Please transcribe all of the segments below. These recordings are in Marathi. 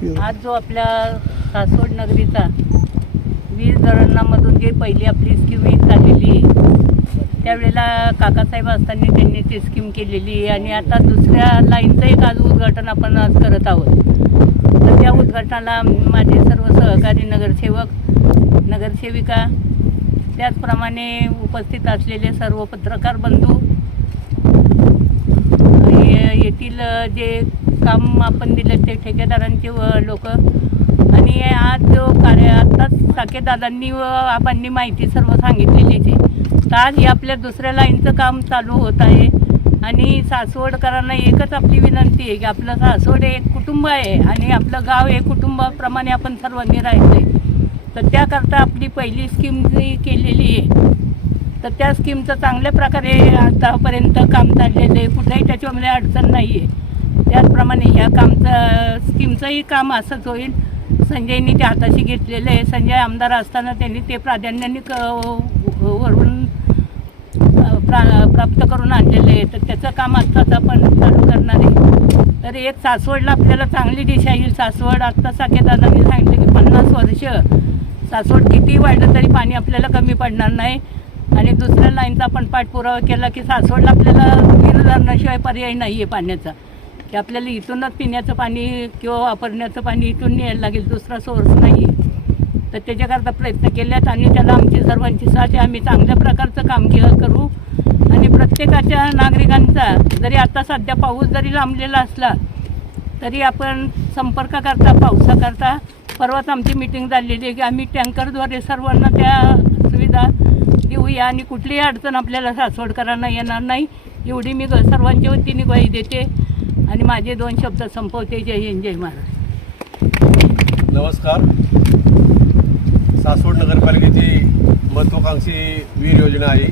आज जो आपल्या सासवड नगरीचा 20 धरणामधून जी पहिली आपली स्कीम चाललेली आहे त्यावेळेला काकासाहेब असताना त्यांनी ती स्कीम केलेली आहे आणि आता दुसऱ्या लाईनचं एक आज उद्घाटन आपण आज करत आहोत। तर त्या उद्घाटनाला माझे सर्व सहकारी नगरसेवक नगरसेविका त्याचप्रमाणे उपस्थित असलेले सर्व पत्रकार बंधू येथील जे काम आपण दिलं ते ठेकेदारांचे लोक आणि आज जो कार्य आत्ताच साकेदादांनी व आबांनी माहिती सर्व सांगितलेलीच आहे। तर आज हे आपल्या दुसऱ्या लाईनचं काम चालू होत आहे आणि सासवडकरांना एकच आपली विनंती आहे की आपलं सासवड एक कुटुंब आहे आणि आपलं गाव हे कुटुंबाप्रमाणे आपण सर्वांनी राहायचं आहे। तर त्याकरता आपली पहिली स्कीम जी केलेली आहे तर त्या स्कीमचं चांगल्या प्रकारे आतापर्यंत काम चाललेलं आहे, कुठेही त्याच्यामध्ये अडचण नाही आहे। त्याचप्रमाणे ह्या स्कीमचंही काम असंच होईल। संजयनी ते हाताशी घेतलेलं आहे, संजय आमदार असताना त्यांनी ते प्राधान्याने वरून प्राप्त करून आणलेलं आहे। तर त्याचं काम आत्ताच आपण चालू करणार आहे। तर एक सासवडला आपल्याला चांगली दिशा येईल। सासवड आत्ता साकेदादांनी सांगितलं की 50 वर्ष सासवड किती वाढलं तरी पाणी आपल्याला कमी पडणार नाही आणि दुसऱ्या लाईनचा आपण पाठपुरावा केला की सासवडला आपल्याला धरणाशिवाय पर्याय नाही आहे पाण्याचा, की आपल्याला इथूनच पिण्याचं पाणी किंवा वापरण्याचं पाणी इथून न्यायला लागेल, दुसरा सोर्स नाही आहे। तर त्याच्याकरता प्रयत्न केल्यात आणि त्याला आमची सर्वांची साथ आहे। आम्ही चांगल्या प्रकारचं काम करू आणि प्रत्येकाच्या नागरिकांचा जरी आता सध्या पाऊस जरी लांबलेला असला तरी आपण संपर्क करता पावसाकरता परवाच आमची मीटिंग झालेली आहे की आम्ही टँकरद्वारे सर्वांना त्या सुविधा देऊया आणि कुठलीही अडचण आपल्याला सासवडकरांना येणार नाही एवढी मी सर्वांच्या वतीने ग्वाही देते आणि माझे 2 शब्द संपवते। जय हिंद, जय महाराष्ट्र। नमस्कार। सासवड नगरपालिकेची महत्त्वाकांक्षी वीर योजना आहे।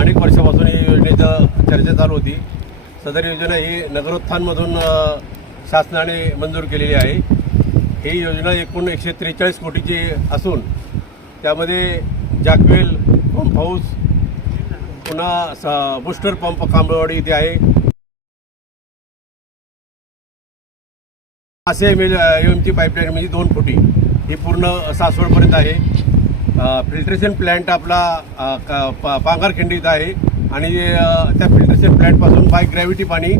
अनेक वर्षापासून ही योजनेचं चर्चा चालू होती। सदर योजना ही नगरोत्थानमधून शासनाने मंजूर केलेली आहे। ही योजना एकूण 143 कोटीची असून त्यामध्ये जॅकवेल पंप हाऊस पुन्हा बूस्टर पंप कांबळवाडी इथे आहे, 500 MMची पाईपलाईन म्हणजे 2 फुटी ही पूर्ण सासवडपर्यंत आहे। फिल्ट्रेशन प्लॅन्ट आपला पांगारखिंडीत आहे आणि त्या फिल्ट्रेशन प्लॅन्टपासून बाय ग्रॅव्हिटी पाणी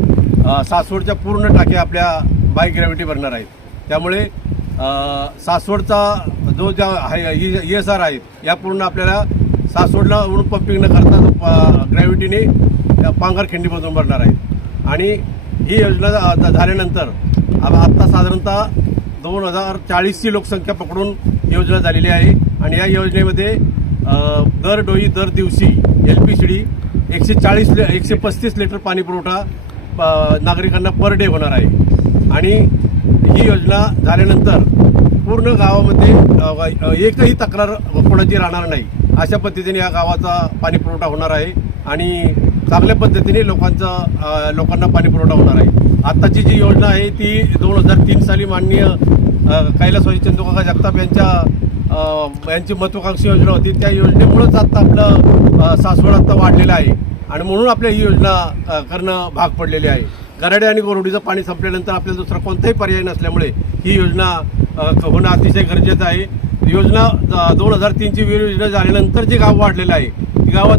सासवडच्या पूर्ण टाक्या आपल्या बाय ग्रॅव्हिटी भरणार आहेत। त्यामुळे सासवडचा जो ज्या ESR आहेत या पूर्ण आपल्याला सासवडला म्हणून पंपिंग न करता ग्रॅव्हिटीने पांगारखिंडीमधून भरणार आहेत। आणि ही योजना झाल्यानंतर आत्ता साधारणतः 2040ची लोकसंख्या पकडून योजना झालेली आहे आणि या योजनेमध्ये दर दिवशी LPCD 135 लिटर पाणी पुरवठा नागरिकांना पर डे होणार आहे। आणि ही योजना झाल्यानंतर पूर्ण गावामध्ये एकही तक्रार कोणाची राहणार नाही अशा पद्धतीने या गावाचा पाणी पुरवठा होणार आहे आणि चांगल्या पद्धतीने लोकांना पाणी पुरवठा होणार आहे। आत्ताची जी योजना आहे ती 2003 साली माननीय कैलासवासी चंद्रकाका जगताप यांची महत्त्वाकांक्षी योजना होती। त्या योजनेमुळेच आत्ता आपलं सासवड आत्ता वाढलेलं आहे आणि म्हणून आपल्या ही योजना करणं भाग पडलेली आहे। गराडे आणि गोरवडीचं पाणी संपल्यानंतर आपल्याला दुसरा कोणताही पर्याय नसल्यामुळे ही योजना होणं अतिशय गरजेचं आहे। योजना 2003ची वीर योजना झाल्यानंतर जे गाव वाढलेलं आहे गावात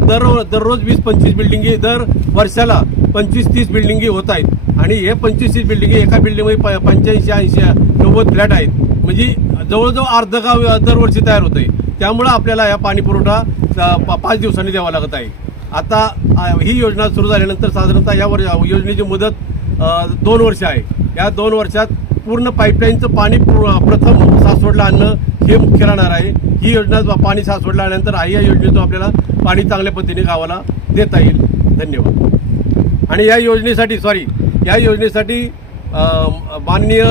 दररोज 20-25 बिल्डिंगी दर वर्षाला 25-30 बिल्डिंगी होत आहेत आणि हे 25-30 बिल्डिंगी एका बिल्डिंगमध्ये 85-90 फ्लॅट आहेत, म्हणजे जवळजवळ अर्ध गाव दरवर्षी तयार होत आहे। त्यामुळं आपल्याला या पाणी पुरवठा 5 दिवसांनी द्यावा लागत आहे। आता ही योजना सुरू झाल्यानंतर साधारणतः या योजनेची मुदत 2 वर्ष आहे। या 2 वर्षात पूर्ण पाईपलाईनचं पाणी प्रथम सासवडला आणणं हे मुख्य राहणार आहे। ही योजना पाणी सासवडला आल्यानंतर या योजनेतून आपल्याला पाणी चांगल्या पद्धतीने गावाला देता येईल। धन्यवाद। आणि या योजनेसाठी माननीय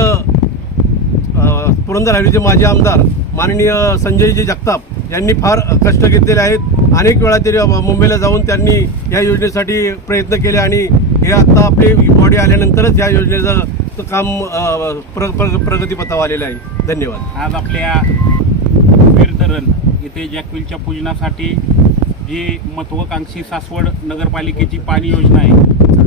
पुरंदर हायवेचे माजी आमदार माननीय संजयजी जगताप यांनी फार कष्ट घेतलेले आहेत। अनेक वेळा तरी मुंबईला जाऊन त्यांनी या योजनेसाठी प्रयत्न केले आणि हे आता आपली बॉडी आल्यानंतरच या योजनेचं काम प्रगतीपथावर आलेलं आहे। धन्यवाद। आज आपल्या वीर धरण येथे जॅकवेलच्या पूजनासाठी जी महत्त्वाकांक्षी सासवड नगरपालिकेची पाणी योजना आहे,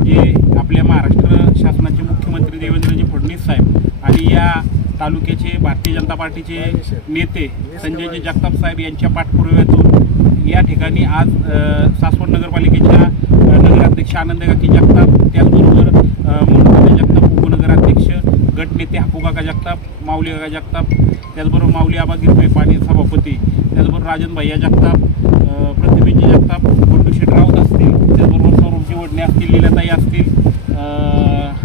जे आपल्या महाराष्ट्र शासनाचे मुख्यमंत्री देवेंद्रजी फडणवीस साहेब आणि या तालुक्याचे भारतीय जनता पार्टीचे नेते संजयजी जगताप साहेब यांच्या पाठपुराव्यातून या ठिकाणी आज सासवड नगरपालिकेच्या नगराध्यक्ष आनंदकाकी जगताप, त्याचबरोबर मनोहर जगताप उपनगराध्यक्ष, गटनेते हापूकाका जगताप, माऊली काका जगताप, त्याचबरोबर माऊली आबा गिरपे पाणी सभापती, त्याचबरोबर राजन भैया जगताप, प्रतिमेजी जगताप, बंडू शेठ राऊत असतील, त्याचबरोबर सौरभजी वडणे असतील, लीलाताई असतील,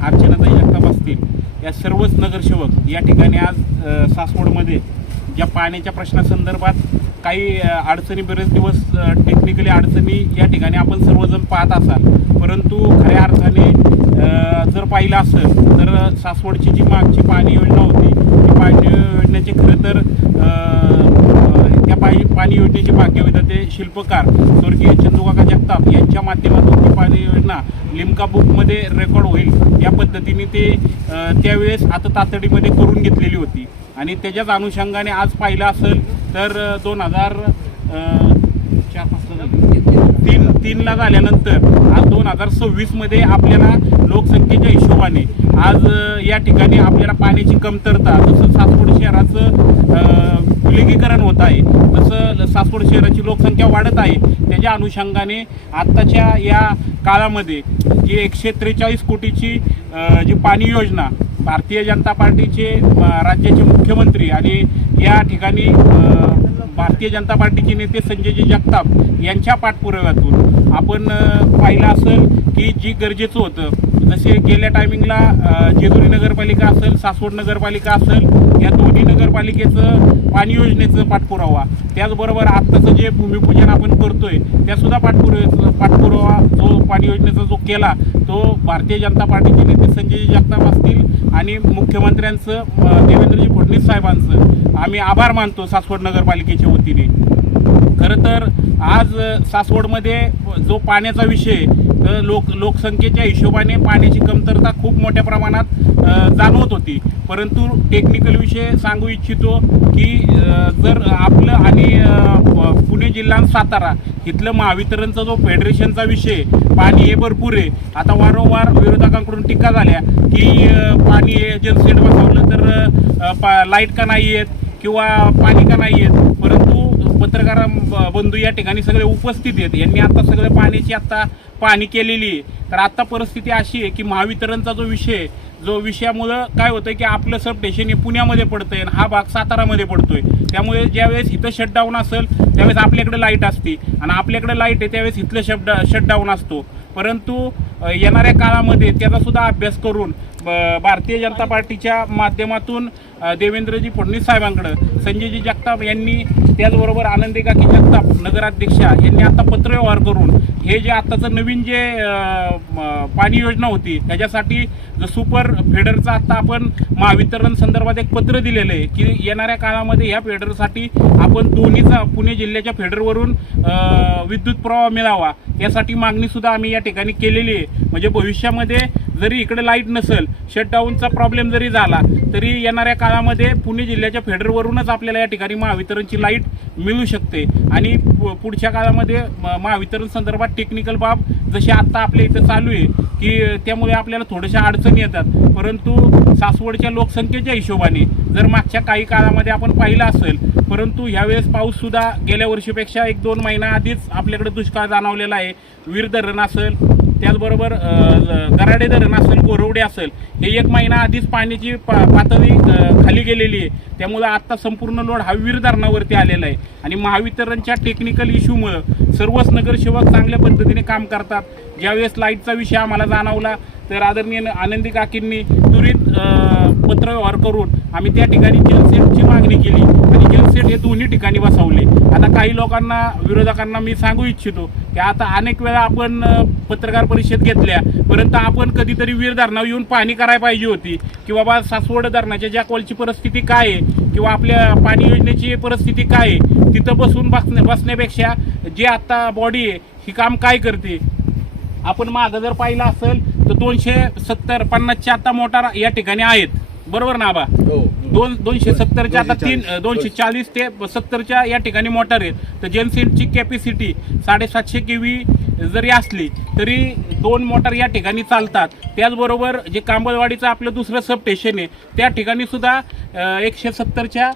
अर्चनाताई जगताप असतील, या सर्वच नगरसेवक या ठिकाणी आज सासवडमध्ये ज्या पाण्याच्या प्रश्नासंदर्भात काही अडचणी, बरेच दिवस टेक्निकली अडचणी या ठिकाणी आपण सर्वजण पाहत असाल, परंतु खऱ्या अर्थाने जर पाहिलं असेल तर सासवडची जी मागची पाणी योजना होती, ती पाणी योजनेचे खरं तर त्या पाणी योजनेचे भाग्यविधाते शिल्पकार स्वर्गीय चंदूकाका जगताप यांच्या माध्यमातून ती पाणी योजना लिम्का बुकमध्ये रेकॉर्ड होईल या पद्धतीने ते त्यावेळेस आता तातडीमध्ये करून घेतलेली होती. आणि त्याच्याच अनुषंगाने आज पाहिलं असेल तर 2003ला झाल्यानंतर आज 2026मध्ये आपल्याला लोकसंख्येच्या हिशोबाने आज या ठिकाणी आपल्याला पाण्याची कमतरता, जसं सासवड शहराचं विलगीकरण होत आहे, जसं सासवड शहराची लोकसंख्या वाढत आहे, त्याच्या अनुषंगाने आत्ताच्या या काळामध्ये जी 143 कोटीची जी पाणी योजना भारतीय जनता पार्टीचे राज्याचे मुख्यमंत्री आणि या ठिकाणी भारतीय जनता पार्टीचे नेते संजयजी जगताप यांच्या पाठपुराव्यातून आपण पाहिलं असेल की जी गरजेचं होतं, जसे गेल्या टायमिंगला जेजुरी नगरपालिका असेल, सासवड नगरपालिका असेल, या दोन्ही नगरपालिकेचं पाणी योजनेचं पाठपुरावा, त्याचबरोबर आत्ताचं जे भूमिपूजन आपण करतोय त्यासुद्धा पाठपुरावा जो पाणी योजनेचा जो केला तो भारतीय जनता पार्टीचे नेते संजयजी जगताप असतील आणि मुख्यमंत्र्यांचं देवेंद्रजी फडणवीस साहेबांचं आम्ही आभार मानतो सासवड नगरपालिकेच्या वतीने. खरं तर आज सासवडमध्ये जो पाण्याचा विषय लोकसंख्येच्या हिशोबाने पाण्याची कमतरता खूप मोठ्या प्रमाणात जाणवत होती, परंतु टेक्निकल विषय सांगू इच्छितो की जर आपलं आणि पुणे जिल्हा सातारा इथलं महावितरणचा जो फेडरेशनचा विषय पाणी हे भरपूर आहे. आता वारंवार विरोधकांकडून टीका झाल्या की पाणी जनसेट बसवलं तर लाईट का नाही येत किंवा पाणी का नाही येत, परंतु पत्रकार बंधू या ठिकाणी सगळे उपस्थित आहेत, यांनी आता सगळे पाण्याची आता पाहणी केलेली आहे. तर आता परिस्थिती अशी आहे की महावितरणचा जो विषयामुळं काय होतं की आपलं सब स्टेशन हे पुण्यामध्ये पडतंय आणि हा भाग सातारामध्ये पडतोय, त्यामुळे ज्यावेळेस इथं शटडाऊन असेल त्यावेळेस आपल्याकडे लाईट असते आणि आपल्याकडे लाईट आहे त्यावेळेस इथलं शटडाऊन असतो. परंतु येणाऱ्या काळामध्ये त्याचा सुद्धा अभ्यास करून भारतीय जनता पार्टीच्या माध्यमातून देवेंद्रजी फडणवीस साहेबांकडं संजयजी जगताप यांनी, त्याचबरोबर आनंदीकाकी जगताप नगराध्यक्षा यांनी आता पत्रव्यवहार करून हे जे आत्ताचं नवीन जे पाणी योजना होती त्याच्यासाठी जो सुपर फेडरचं आता आपण महावितरण संदर्भात एक पत्र दिलेलं आहे की येणाऱ्या काळामध्ये ह्या फेडरसाठी आपण दोन्हीचा पुणे जिल्ह्याच्या फेडरवरून विद्युत प्रवाह मिळावा यासाठी मागणीसुद्धा आम्ही या ठिकाणी केलेली आहे. म्हणजे भविष्यामध्ये जरी इकडे लाईट नसेल, शटडाऊनचा प्रॉब्लेम जरी झाला तरी येणाऱ्या काळामध्ये पुणे जिल्ह्याच्या फेडरवरूनच आपल्याला या ठिकाणी महावितरणची लाईट मिळू शकते आणि पुढच्या काळामध्ये महावितरण संदर्भात टेक्निकल बाब जशी आत्ता आपल्या इथं चालू आहे की त्यामुळे आपल्याला थोड्याशा अडचणी येतात, परंतु सासवडच्या लोकसंख्येच्या हिशोबाने जर मागच्या काही काळामध्ये आपण पाहिलं असेल, परंतु ह्यावेळेस पाऊससुद्धा गेल्या वर्षीपेक्षा 1-2 महिना आधीच आपल्याकडे दुष्काळ जाणवलेला आहे. वीर धरण असेल, त्याचबरोबर गराडे धरण असेल, गोरवडे असेल, हे 1 महिना आधीच पाण्याची पातळी खाली गेलेली आहे. त्यामुळे आत्ता संपूर्ण लोड हा वीर धरणावरती आलेला आहे आणि महावितरणच्या टेक्निकल इश्यूमुळं सर्वच नगरसेवक चांगल्या पद्धतीने काम करतात. ज्यावेळेस लाईटचा विषय आम्हाला जाणवला तर आदरणीय आनंदी काकींनी त्वरित पत्रव्यवहार करून आम्ही त्या ठिकाणी जलसेटची मागणी केली आणि जलसेट हे दोन्ही ठिकाणी बसवले. आता काही लोकांना, विरोधकांना मी सांगू इच्छितो की आता अनेक वेळा आपण पत्रकार परिषद घेतल्या, परंतु आपण कधीतरी वीर धरणावर येऊन पाहणी करायला पाहिजे होती की बाबा सासवड धरणाच्या ज्या कॉलची परिस्थिती काय आहे किंवा आपल्या पाणी योजनेची परिस्थिती काय आहे, तिथं बसून बसण्यापेक्षा जे आत्ता बॉडी आहे ही काम काय करते. आपण मागं जर पाहिलं असेल तर 270-50च्या आता मोटार या ठिकाणी आहेत, बरोबर ना आबा? 270च्या आता 240 ते 70च्या या ठिकाणी मोटार आहेत. तर जनसेटची कॅपॅसिटी 750 केव्ही जरी असली तरी 2 मोटार या ठिकाणी चालतात. त्याचबरोबर जे कांबळवाडीचं आपलं दुसरं सब स्टेशन आहे त्या ठिकाणी सुद्धा 170च्या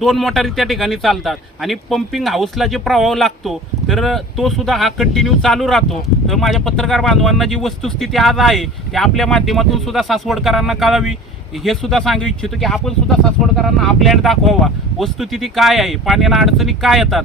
2 मोटारी त्या ठिकाणी चालतात. आणि पंपिंग हाऊसला जे प्रभाव लागतो तर तो सुद्धा हा कंटिन्यू चालू राहतो. तर माझ्या पत्रकार बांधवांना जी वस्तुस्थिती आज आहे ती आपल्या माध्यमातून सुद्धा सासवडकरांना कळावी हे सुद्धा सांगू इच्छितो की आपण सुद्धा सासवडकरांना हा प्लॅन दाखवावा, वस्तुस्थिती काय आहे, पाण्याला अडचणी काय येतात.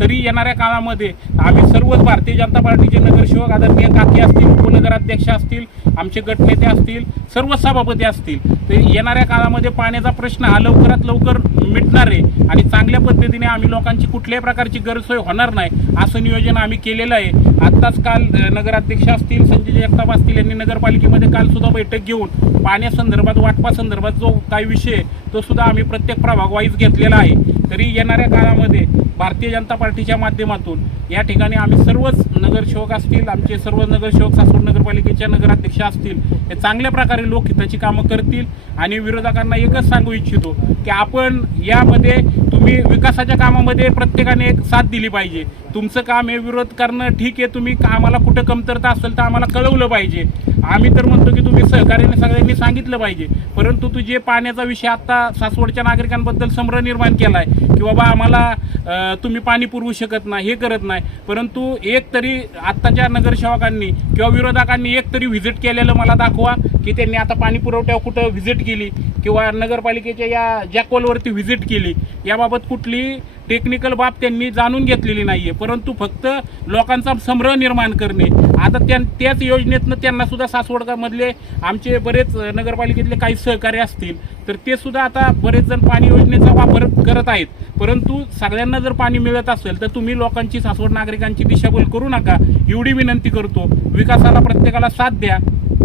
तरी येणाऱ्या काळामध्ये आम्ही सर्वच भारतीय जनता पार्टीचे नगरसेवक आदरणीय काकी असतील, उपनगराध्यक्ष असतील, आमचे गटनेते असतील, सर्व सभापती असतील, तर येणाऱ्या काळामध्ये पाण्याचा प्रश्न हा लवकरात लवकर मिटणार आहे आणि चांगल्या पद्धतीने आम्ही लोकांची कुठल्याही प्रकारची गैरसोय होणार नाही असं नियोजन आम्ही केलेलं आहे. आत्ताच काल नगराध्यक्ष असतील, संजय जगताप असतील यांनी नगरपालिकेमध्ये काल सुद्धा बैठक घेऊन पाण्यासंदर्भात, वाटपासंदर्भात जो काही विषय आहे तो सुद्धा आम्ही प्रत्येक प्रभाग वाईज घेतलेला आहे. तरी येणाऱ्या काळामध्ये भारतीय जनता पार्टीच्या माध्यमातून या ठिकाणी आम्ही सर्वच नगरसेवक असतील, आमचे सर्व नगरसेवक सासवड नगरपालिकेच्या नगराध्यक्ष असतील हे चांगल्या प्रकारे लोकहिताची कामं करतील. आणि विरोधकांना एकच सांगू इच्छितो की आपण यामध्ये तुम्ही विकासाच्या कामामध्ये प्रत्येकाने एक साथ दिली पाहिजे. तुमचं काम हे विरोध करणं ठीक आहे, तुम्ही आम्हाला कुठं कमतरता असेल तर आम्हाला कळवलं पाहिजे. आम्ही तर म्हणतो की तुम्ही सहकार्याने सगळ्यांनी सांगितलं पाहिजे. परंतु तू जे पाण्याचा विषय आता सासवडच्या नागरिकांबद्दल संभ्रम निर्माण केला आहे की बाबा आम्हाला तुम्ही पाणी पुरवू शकत नाही, हे करत नाही. परंतु एक तरी आत्ताच्या नगरसेवकांनी किंवा विरोधकांनी एक तरी व्हिजिट केलेलं मला दाखवा की त्यांनी आता पाणी पुरवठ्यावर कुठं व्हिजिट केली किंवा नगरपालिकेच्या या जॅकवॉलवरती व्हिजिट केली. याबाबत कुठली टेक्निकल बाब त्यांनी जाणून घेतलेली नाही आहे, परंतु फक्त लोकांचा संभ्रम निर्माण करणे. आता त्याच योजनेतनं त्यांना सुद्धा सासवडमधले आमचे बरेच नगरपालिकेतले काही सहकारी असतील तर ते सुद्धा आता बरेच जण पाणी योजनेचा वापर करत आहेत. परंतु सगळ्यांना जर पाणी मिळत असेल तर तुम्ही लोकांची, सासवड नागरिकांची दिशाभूल करू नका एवढी विनंती करतो. विकासाला प्रत्येकाला साथ द्या.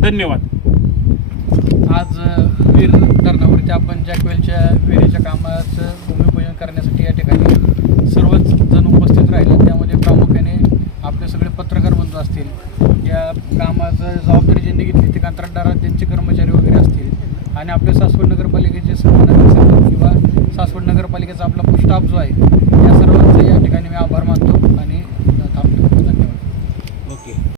धन्यवाद. आज वीर धरणावरती आपण जॅकवेलच्या विहिरीच्या कामाचं भूमिपूजन करण्यासाठी या ठिकाणी सर्वच जण उपस्थित राहिले. त्यामध्ये प्रामुख्याने आपले सगळे पत्रकार बंधू असतील, या कामाचं जबाबदारी ज्यांनी घेतली ते कंत्राटदार, त्यांचे कर्मचारी वगैरे असतील आणि आपले सासवड नगरपालिकेचे सर्व नगरसेवक किंवा सासवड नगरपालिकेचा आपला स्टाफ जो आहे या सर्वांचे या ठिकाणी मी आभार मानतो. आणि